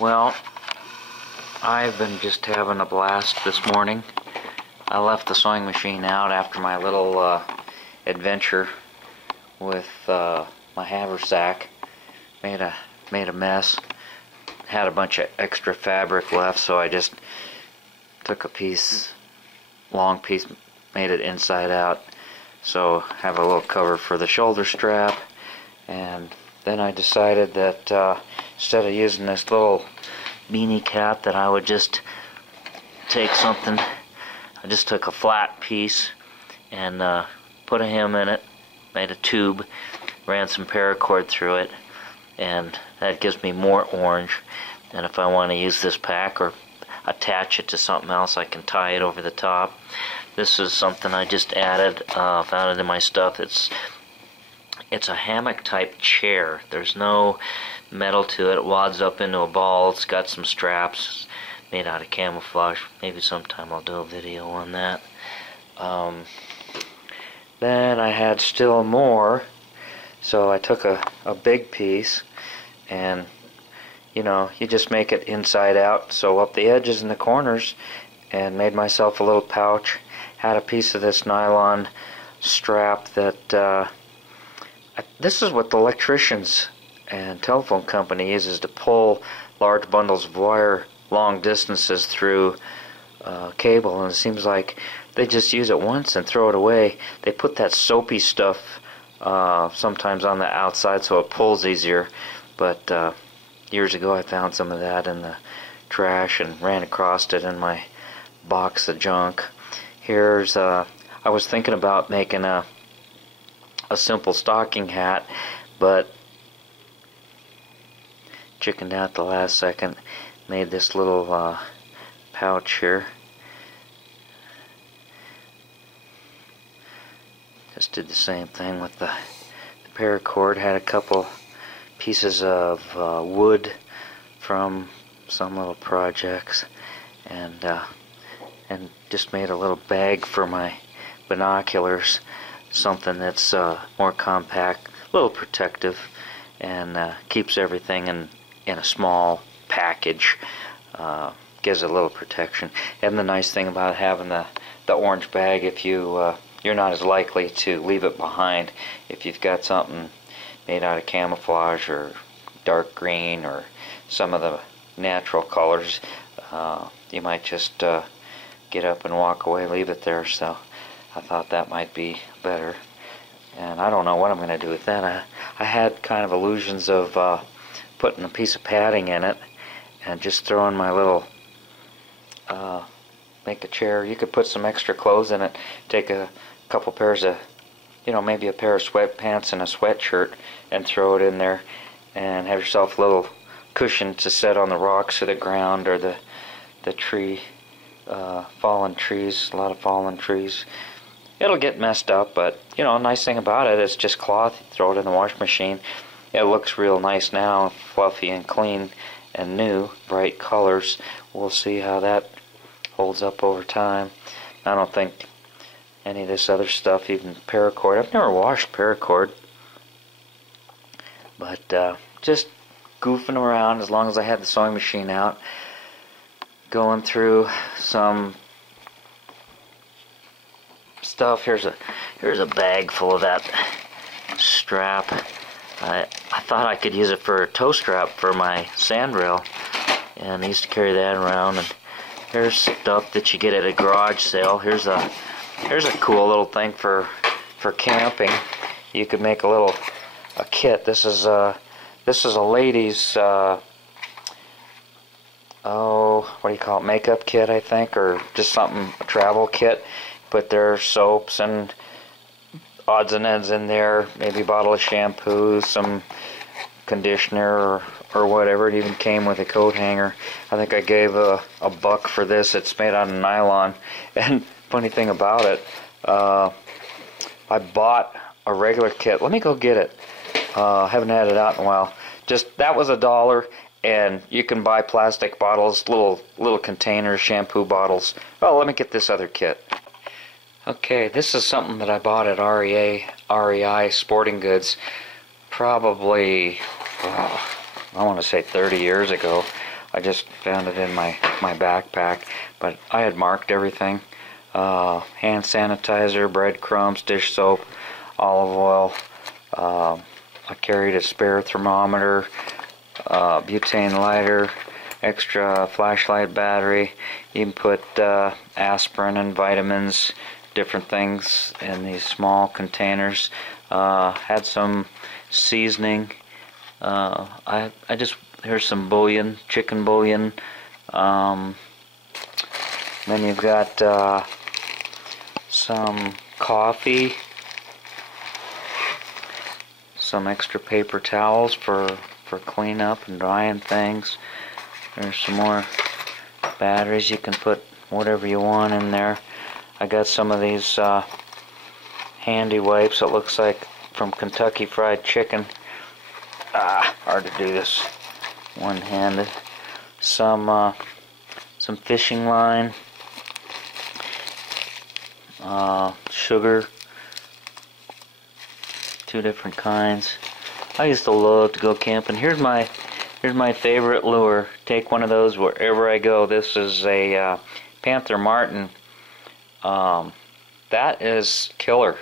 Well, I've been just having a blast this morning. I left the sewing machine out after my little adventure with my haversack. Made a mess. Had a bunch of extra fabric left, so I just took a long piece, made it inside out. So have a little cover for the shoulder strap, and then I decided that instead of using this little beanie cap, that I would just take something. I just took a flat piece and put a hem in it, made a tube, ran some paracord through it, and that gives me more orange. And if I want to use this pack or attach it to something else, I can tie it over the top. This is something I just added, found it in my stuff. It's a hammock type chair. There's no metal to it. It wads up into a ball. It's got some straps made out of camouflage. Maybe sometime I'll do a video on that. Then I had still more, so I took a big piece, and you just make it inside out, sew up the edges and the corners, and made myself a little pouch. Had a piece of this nylon strap that this is what the electricians and telephone company uses to pull large bundles of wire long distances through cable, and it seems like they just use it once and throw it away. They put that soapy stuff sometimes on the outside so it pulls easier, but years ago I found some of that in the trash and ran across it in my box of junk. Here's I was thinking about making a simple stocking hat, but chickened out the last second. Made this little pouch here. Just did the same thing with the paracord. Had a couple pieces of wood from some little projects, and just made a little bag for my binoculars. Something that's more compact, a little protective, and keeps everything in a small package. Gives it a little protection. And the nice thing about having the orange bag, if you're not as likely to leave it behind if you've got something made out of camouflage or dark green or some of the natural colors. You might just get up and walk away, leave it there. So I thought that might be better, and I don't know what I'm going to do with that. I had kind of illusions of putting a piece of padding in it and just throwing my little make a chair. You could put some extra clothes in it, take a couple pairs of, maybe a pair of sweatpants and a sweatshirt, and throw it in there, and have yourself a little cushion to set on the rocks or the ground or the tree, fallen trees, a lot of fallen trees. It'll get messed up, but a nice thing about it, it's just cloth. You throw it in the wash machine. It looks real nice now, fluffy and clean and new, bright colors. We'll see how that holds up over time. I don't think any of this other stuff, even paracord, I've never washed paracord, but just goofing around as long as I had the sewing machine out, going through some stuff. Here's a bag full of that strap. I thought I could use it for a toe strap for my sandrail, and I used to carry that around. And here's stuff that you get at a garage sale. Here's a cool little thing for camping. You could make a kit. This is a lady's what do you call it, makeup kit, I think, or just something, a travel kit. Put their soaps and odds and ends in there, maybe a bottle of shampoo, some conditioner or whatever. It even came with a coat hanger. I think I gave a $1 for this. It's made out of nylon. And funny thing about it, I bought a regular kit. Let me go get it. Haven't had it out in a while. That was $1, and you can buy plastic bottles, little containers, shampoo bottles. Oh, let me get this other kit. Okay, this is something that I bought at REI Sporting Goods probably, I want to say 30 years ago. I just found it in my backpack, but I had marked everything. Hand sanitizer, breadcrumbs, dish soap, olive oil. I carried a spare thermometer, butane lighter, extra flashlight battery. You can put aspirin and vitamins, different things in these small containers. Had some seasoning. Here's some bouillon, chicken bouillon. Then you've got some coffee, some extra paper towels for cleanup and drying things. There's some more batteries. You can put whatever you want in there. I got some of these handy wipes. It looks like from Kentucky Fried Chicken. Hard to do this one-handed. Some fishing line, sugar, 2 different kinds. I used to love to go camping. Here's my favorite lure. Take one of those wherever I go. This is a Panther Martin. That is killer.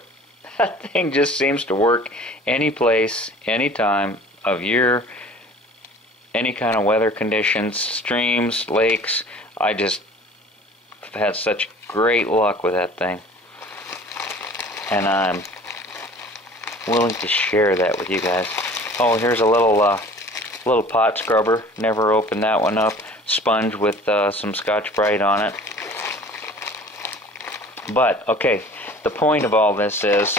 That thing just seems to work any place, any time of year, any kind of weather conditions, streams, lakes. I just had such great luck with that thing, and I'm willing to share that with you guys. Oh, here's a little pot scrubber. Never opened that one up. Sponge with some Scotch-Brite on it. But okay, the point of all this is,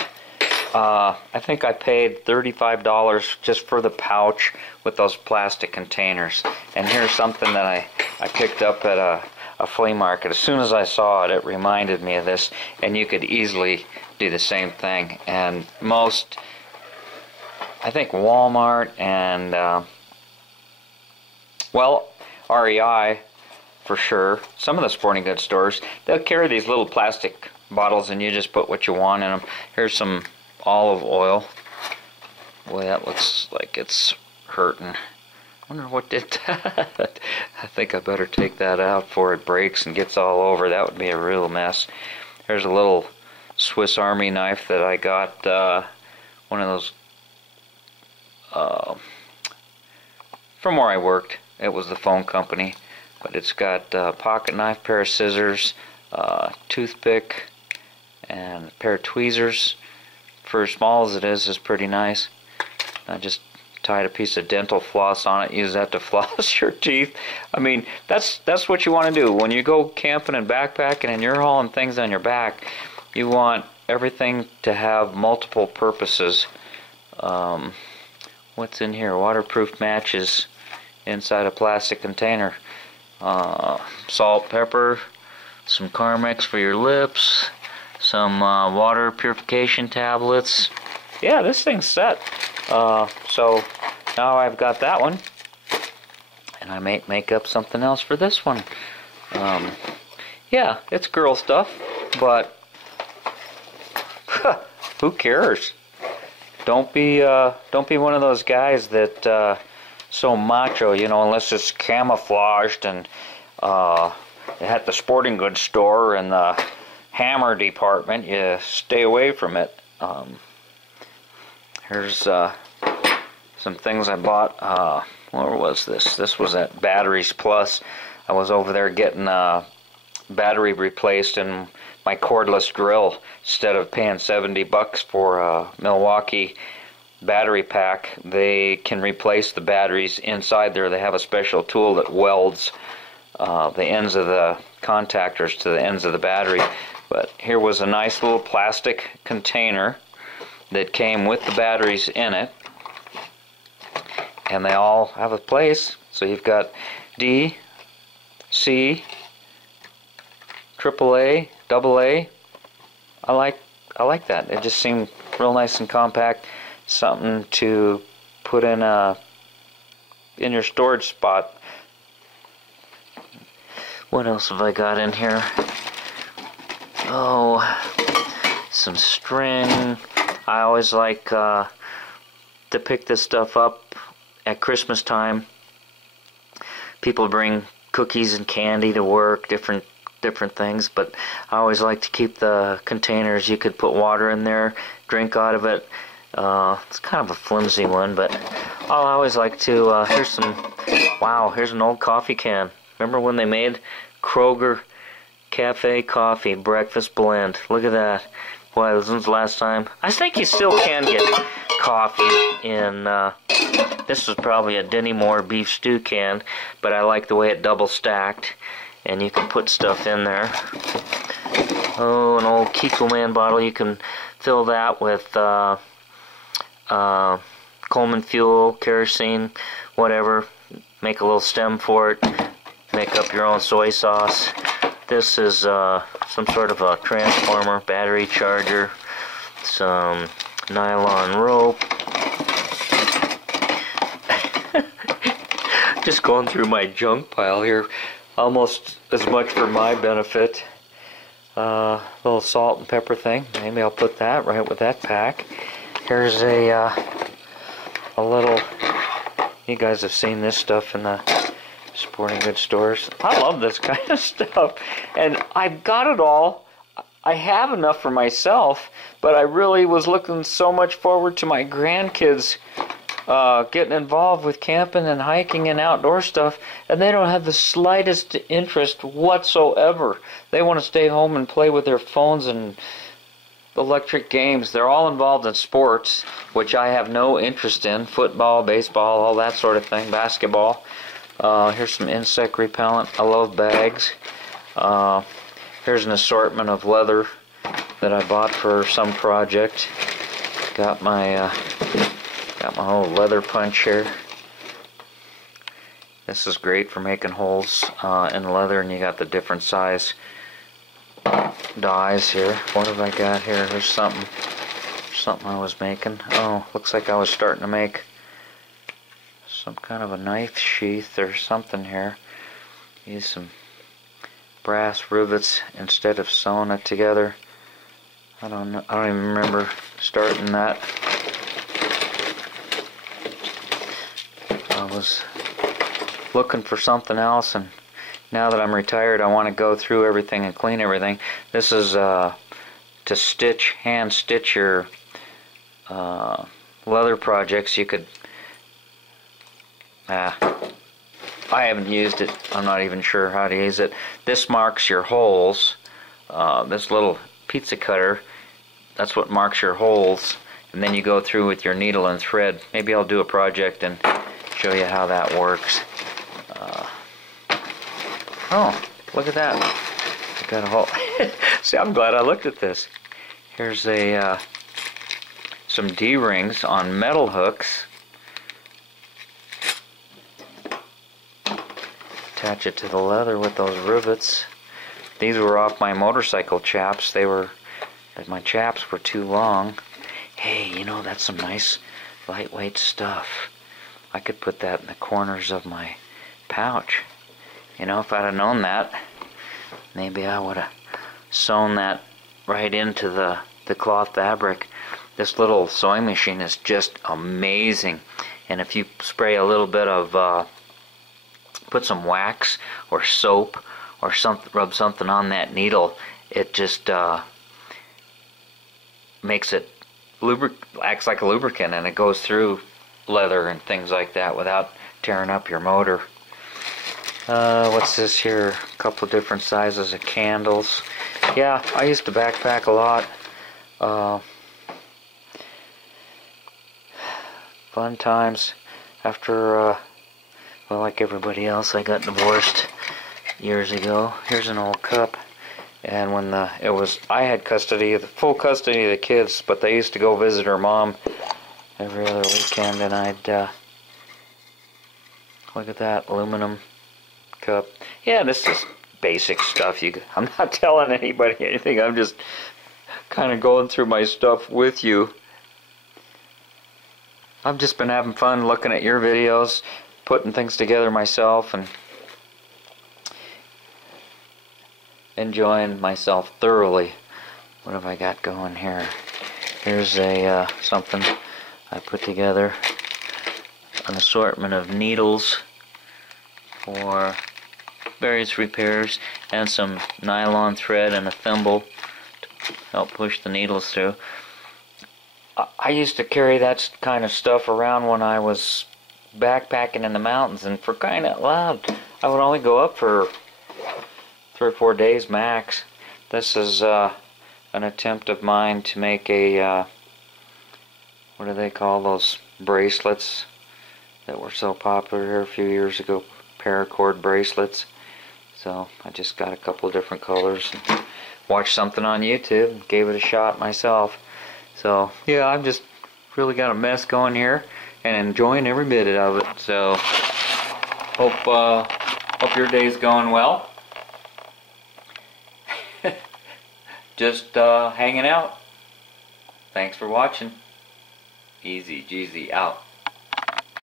I think I paid $35 just for the pouch with those plastic containers. And here's something that I picked up at a flea market. As soon as I saw it, it reminded me of this, and you could easily do the same thing. And most, I think Walmart and, well, REI for sure, some of the sporting goods stores, they'll carry these little plastic bottles and you just put what you want in them. Here's some olive oil. Boy, that looks like it's hurting. I wonder what did that. I think I better take that out before it breaks and gets all over. That would be a real mess. There's a little Swiss Army knife that I got, one of those, from where I worked. It was the phone company. But it's got a pocket knife, pair of scissors, toothpick, and a pair of tweezers. For as small as it is pretty nice. I just tied a piece of dental floss on it. Use that to floss your teeth. I mean, that's what you want to do when you go camping and backpacking and you're hauling things on your back. You want everything to have multiple purposes. What's in here? Waterproof matches inside a plastic container. Salt, pepper, some Carmex for your lips, some water purification tablets. Yeah, this thing's set. So now I've got that one, and I may make up something else for this one. Yeah, it's girl stuff, but who cares? Don't be one of those guys that so macho, you know, unless it's camouflaged and at the sporting goods store and the hammer department, you stay away from it. Here's some things I bought. Where was this? This was at Batteries Plus. I was over there getting a battery replaced in my cordless grill. Instead of paying $70 for a Milwaukee battery pack, they can replace the batteries inside there. They have a special tool that welds the ends of the contactors to the ends of the battery. But here was a nice little plastic container that came with the batteries in it, and they all have a place. So you've got D, C, AAA, AA. I like that. It just seemed real nice and compact. Something to put in your storage spot. What else have I got in here? Oh, some string. I always like to pick this stuff up at Christmas time people bring cookies and candy to work, different things, but I always like to keep the containers. You could put water in there, drink out of it. It's kind of a flimsy one, but I always like to, here's an old coffee can. Remember when they made Kroger Cafe Coffee Breakfast Blend? Look at that. Boy, this was the last time. I think you still can get coffee in, this is probably a Denny Moore beef stew can, but I like the way it double stacked, and you can put stuff in there. Oh, an old Kikkoman bottle. You can fill that with Coleman fuel, kerosene, whatever. Make a little stem for it. Make up your own soy sauce. This is some sort of a transformer, battery charger, some nylon rope. Just going through my junk pile here, almost as much for my benefit. Little salt and pepper thing. Maybe I'll put that right with that pack. Here's a little. You guys have seen this stuff in the sporting goods stores. I love this kind of stuff, and I've got it all. I have enough for myself, but I really was looking so much forward to my grandkids getting involved with camping and hiking and outdoor stuff, and they don't have the slightest interest whatsoever. They want to stay home and play with their phones and electric games. They're all involved in sports, which I have no interest in. Football, baseball, all that sort of thing, basketball. Here's some insect repellent. I love bags. Here's an assortment of leather that I bought for some project. Got my whole leather punch here. This is great for making holes in leather, and you got the different size dies here. What have I got here? There's something I was making. Oh, looks like I was starting to make some kind of a knife sheath or something here. Use some brass rivets instead of sewing it together. I don't know. I don't even remember starting that. I was looking for something else, and now that I'm retired, I want to go through everything and clean everything. This is to hand stitch your leather projects. You could. I haven't used it. I'm not even sure how to use it. This marks your holes. This little pizza cutter, that's what marks your holes. And then you go through with your needle and thread. Maybe I'll do a project and show you how that works. Oh, look at that. I got a whole. See, I'm glad I looked at this. Here's some D-rings on metal hooks. Attach it to the leather with those rivets. These were off my motorcycle chaps. My chaps were too long. Hey, you know, that's some nice lightweight stuff. I could put that in the corners of my pouch. You know, if I'd have known that, maybe I would have sewn that right into the cloth fabric. This little sewing machine is just amazing. And if you spray a little bit of, put some wax or soap or rub something on that needle, it just makes it acts like a lubricant, and it goes through leather and things like that without tearing up your motor. What's this here? A couple of different sizes of candles. Yeah, I used to backpack a lot. Fun times. After, well, like everybody else, I got divorced years ago. Here's an old cup. And when I had full custody of the kids, but they used to go visit her mom every other weekend, and I'd, look at that, aluminum cup. Yeah, this is basic stuff. I'm not telling anybody anything. I'm just kind of going through my stuff with you. I've just been having fun looking at your videos, putting things together myself, and enjoying myself thoroughly. What have I got going here? Here's something I put together, an assortment of needles for various repairs, and some nylon thread and a thimble to help push the needles through. I used to carry that kind of stuff around when I was backpacking in the mountains, and for crying out loud, I would only go up for 3 or 4 days max. This is an attempt of mine to make a what do they call those bracelets that were so popular here a few years ago, paracord bracelets. So I just got a couple of different colors and watched something on YouTube and gave it a shot myself. So yeah, I've just really got a mess going here and enjoying every bit of it. So hope your day's going well. Just hanging out. Thanks for watching. EZGZ out.